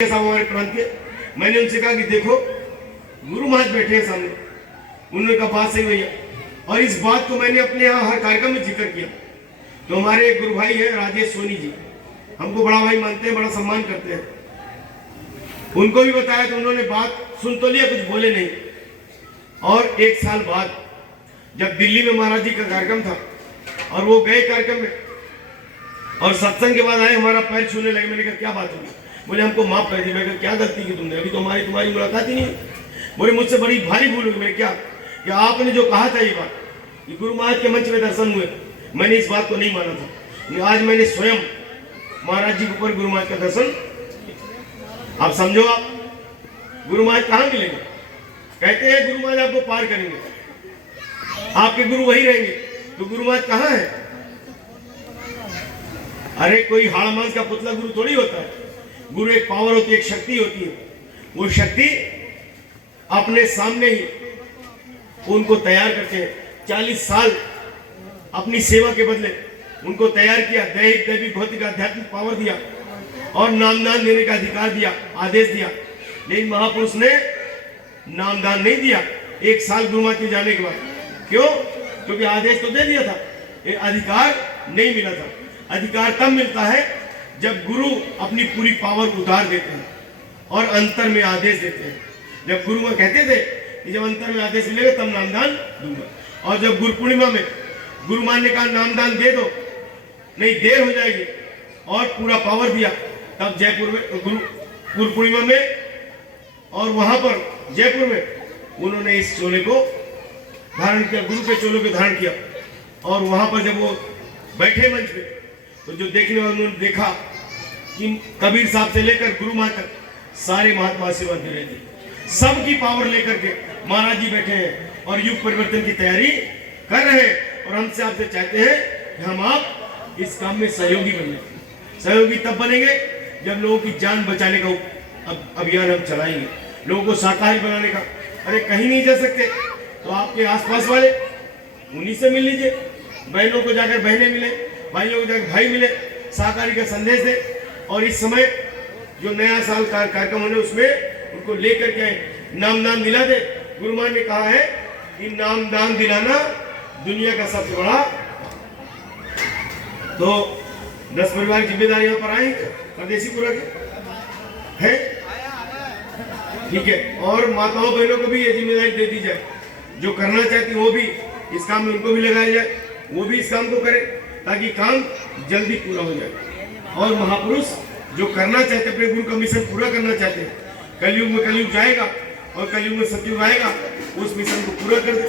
हमारे प्रांत के, मैंने उनसे कहा कि देखो गुरु महाराज बैठे हैं सामने। उन्होंने कहा बात सही भैया, और इस बात को मैंने अपने यहाँ हर कार्यक्रम में जिक्र किया। तो हमारे गुरु भाई है राजेश सोनी जी, हमको बड़ा भाई मानते हैं, बड़ा सम्मान करते हैं। उनको भी बताया तो उन्होंने बात सुन तो लिया, कुछ बोले नहीं। और एक साल बाद जब दिल्ली में महाराज जी का कार्यक्रम था और वो गए कार्यक्रम में और सत्संग के बाद आए, हमारा पैर छूने लगे। मैंने कहा क्या बात होगी? बोले हमको माफ कर दी। मैं कहा क्या गलती की तुमने? अभी तो तुम्हारी मुलाकात ही नहीं है। बोले मुझसे बड़ी भारी भूल होगी। मैं क्या कि आपने जो कहा था ये बात, ये गुरु महाराज के मंच में दर्शन हुए, मैंने इस बात को नहीं माना था। आज मैंने स्वयं महाराज जी के ऊपर गुरु महाराज का दर्शन। आप समझो, आप गुरु महाराज कहाँ मिलेंगे? कहते हैं गुरु महाराज आपको पार करेंगे, आपके गुरु वही रहेंगे। तो गुरु महाराज कहाँ है? अरे कोई हाड़ मांस का पुतला गुरु थोड़ी होता है। गुरु एक पावर होती है, एक शक्ति होती है। वो शक्ति अपने सामने ही उनको तैयार करते हैं। 40 साल अपनी सेवा के बदले उनको तैयार किया, दैहिक दैविक भौतिक आध्यात्मिक पावर दिया और नामदान देने का अधिकार दिया, आदेश दिया। लेकिन महापुरुष ने नामदान नहीं दिया 1 साल गुरु महाराज के जाने के बाद। क्यों? क्योंकि आदेश तो दे दिया था, ये अधिकार नहीं मिला था। अधिकार तब मिलता है जब गुरु अपनी पूरी पावर उतार देते हैं और अंतर में आदेश देते हैं। जब गुरु में कहते थे कि जब अंतर में आदेश मिलेगा तब नामदान दूंगा, और जब गुरु पूर्णिमा में गुरु मान ने कहा नामदान दे दो, नहीं देर हो जाएगी, और पूरा पावर दिया, तब जयपुर में गुरु पूर्णिमा में और वहां पर जयपुर में उन्होंने इस चोले को धारण किया, गुरु के चोले को धारण किया। और वहां पर जब वो बैठे मंच पे, तो जो देखने वालों ने देखा कि कबीर साहब से लेकर गुरु महाराज तक सारे महात्मा आशीर्वाद दे रहे थे। सबकी पावर लेकर के महाराज जी बैठे हैं और युग परिवर्तन की तैयारी कर रहे हैं। और हमसे आपसे चाहते हैं कि हम आप इस काम में सहयोगी बने। सहयोगी तब बनेंगे जब लोगों की जान बचाने का अभियान हम चलाएंगे, लोगों को शाकाहारी बनाने का। अरे कहीं नहीं जा सकते तो आपके आसपास वाले उन्हीं से मिल लीजिए, बहनों को जाकर बहनें मिले, भाइयों को जाकर भाई मिले, शाकाहारी का संदेश दे। और इस समय जो नया साल का कार्यक्रम होने उसमें उनको लेकर के नामदान दिला दे। गुरु महाराज ने कहा है कि नामदान दिलाना दुनिया का सबसे बड़ा। तो 10 परिवार की जिम्मेदारी यहाँ पर आए परदेशीपुरा के है, ठीक है। और माताओं बहनों को भी ये जिम्मेदारी दे दी जाए, जो करना चाहती वो भी इस काम में उनको भी लगाया जाए, वो भी इस काम को करें ताकि काम जल्दी पूरा हो जाए। और महापुरुष जो करना चाहते, अपने गुरु का मिशन पूरा करना चाहते हैं, कलयुग में कलयुग जाएगा और कलयुग में सतयुग आएगा, उस मिशन को पूरा कर दे।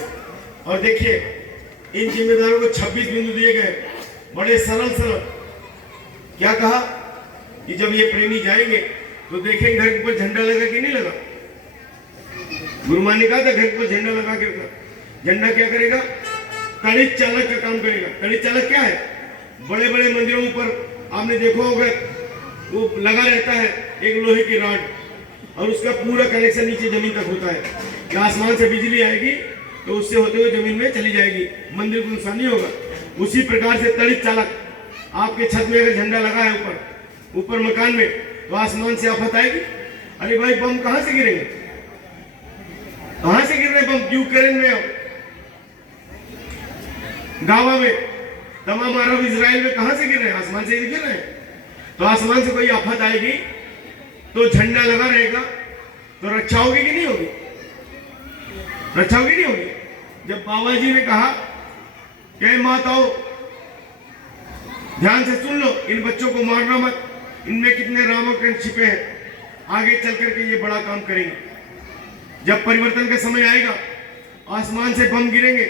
और देखिए इन जिम्मेदारों को 26 बिंदु दिए गए, बड़े सरल सरल। क्या कहा कि जब ये प्रेमी जाएंगे तो देखेंगे घर के ऊपर झंडा लगा कि नहीं लगा। गुरु महाराज ने कहा था घर के ऊपर झंडा लगा के रखा। झंडा क्या करेगा? तड़ित चालक का काम करेगा। तड़ित चालक क्या है? बड़े बड़े मंदिरों पर आपने देखा होगा वो लगा रहता है एक लोहे की रॉड, और उसका पूरा कनेक्शन नीचे जमीन तक होता है कि आसमान से बिजली आएगी तो उससे होते हुए जमीन में चली जाएगी, मंदिर को नुकसान नहीं होगा। उसी प्रकार से तड़ित चालक आपके छत में अगर झंडा लगा है ऊपर मकान में, तो आसमान से आफत आएगी। अरे भाई बम कहां से गिरेंगे? कहां से गिर रहे बम? यूक्रेन में, गावा में, तमाम अरब इजराइल में कहां से गिर रहे हैं? आसमान से गिर रहे हैं। तो आसमान से कोई आफत आएगी तो झंडा लगा रहेगा तो रक्षा होगी कि नहीं होगी? रक्षा होगी नहीं होगी? जब बाबा जी ने कहा कि माताओं ध्यान से सुन लो, इन बच्चों को मारना मत, इनमें कितने रामकृष्ण छिपे हैं, आगे चल करके ये बड़ा काम करेंगे। जब परिवर्तन का समय आएगा, आसमान से बम गिरेंगे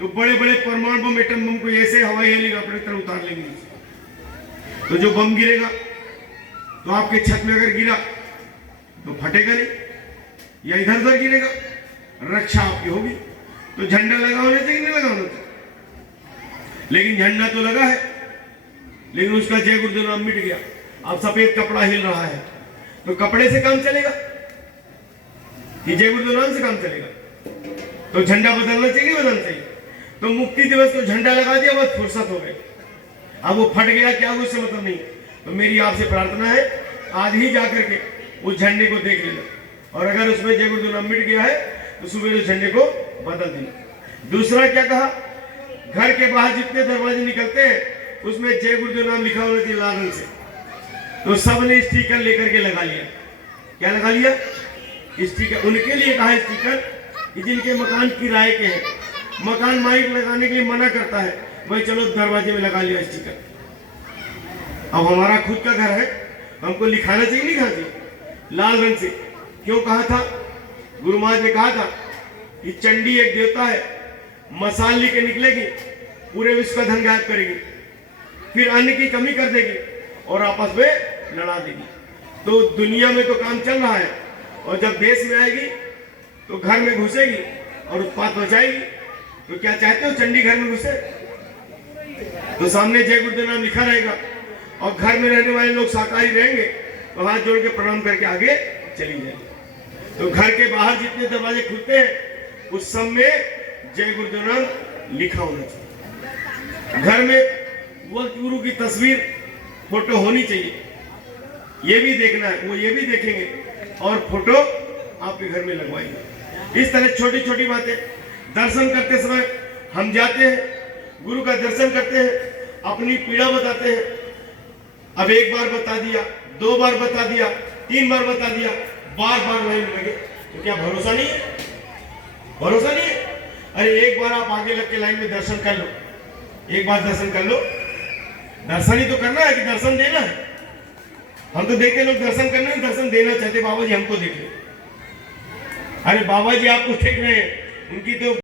तो बड़े बड़े परमाणु बम, एटम बम को ऐसे हवाई हेलीकॉप्टर उतार लेंगे। तो जो बम गिरेगा तो आपके छत में अगर गिरा तो फटेगा नहीं, या इधर उधर गिरेगा, रक्षा आपकी होगी। तो झंडा लगा होना चाहिए, नहीं लगा होना चाहिए? लेकिन झंडा तो लगा है, लेकिन उसका जय गुरुदेव नाम मिट गया। अब सफेद कपड़ा हिल रहा है, तो कपड़े से काम चलेगा कि जय गुरुदेव नाम से काम चलेगा? तो झंडा बदलना चाहिए, बदलना चाहिए। तो मुक्ति दिवस को झंडा लगा दिया, बस फुर्सत हो गई। अब वो फट गया क्या, उससे मतलब नहीं। तो मेरी आपसे प्रार्थना है आज ही जाकर के उस झंडे को देख लेना, और अगर उसमें जय गुरुदेव नाम मिट गया है तो सुबह उस झंडे को बदल देना। दूसरा क्या कहा, घर के बाहर जितने दरवाजे निकलते हैं उसमें जय गुरुदेव नाम लिखा होना चाहिए लाल रंग से। तो सबने स्टिकर लेकर के लगा लिया। क्या लगा लिया? स्टिकर। उनके लिए कहा स्टिकर कि जिनके मकान किराए के हैं, मकान मालिक लगाने के लिए मना करता है, भाई चलो दरवाजे में लगा लिया स्टिकर। अब हमारा खुद का घर है, हमको लिखाना चाहिए नहीं लिखाना चाहिए लाल रंग से। क्यों कहा था? गुरु महाराज ने कहा था कि चंडी एक देवता है, मसाल लेके निकलेगी, पूरे विश्व का धन गायब करेगी, फिर अन्न की कमी कर देगी और आपस में लड़ा देगी। तो दुनिया में तो काम चल रहा है, और जब देश में आएगी तो घर में घुसेगी और उत्पात मचाएगी। तो क्या चाहते हो चंडी घर में घुसे? तो सामने जय गुरुदेव नाम लिखा रहेगा और घर में रहने वाले लोग शाकाहारी रहेंगे तो हाथ जोड़ के प्रणाम करके आगे चली जाएगी। तो घर के बाहर जितने दरवाजे खुलते हैं उस सब में जय गुरुदेव नाम लिखा होना चाहिए। घर में वक्त गुरु की तस्वीर फोटो होनी चाहिए, ये भी देखना है, वो ये भी देखेंगे और फोटो आपके घर में लगवाएंगे। इस तरह छोटी छोटी बातें। दर्शन करते समय हम जाते हैं, गुरु का दर्शन करते हैं, अपनी पीड़ा बताते हैं। अब एक बार बता दिया, 2 बार बता दिया, 3 बार बता दिया, बार बार लाइन लगे तो क्या भरोसा नहीं है? भरोसा नहीं है? अरे एक बार आप आगे लग के लाइन में दर्शन कर लो, एक बार दर्शन कर लो। दर्शन ही तो करना है कि दर्शन देना है? हम तो देखते लोग दर्शन करना है, दर्शन देना चाहते। बाबा जी हमको देख लो। अरे बाबा जी आपको देख रहे हैं, उनकी तो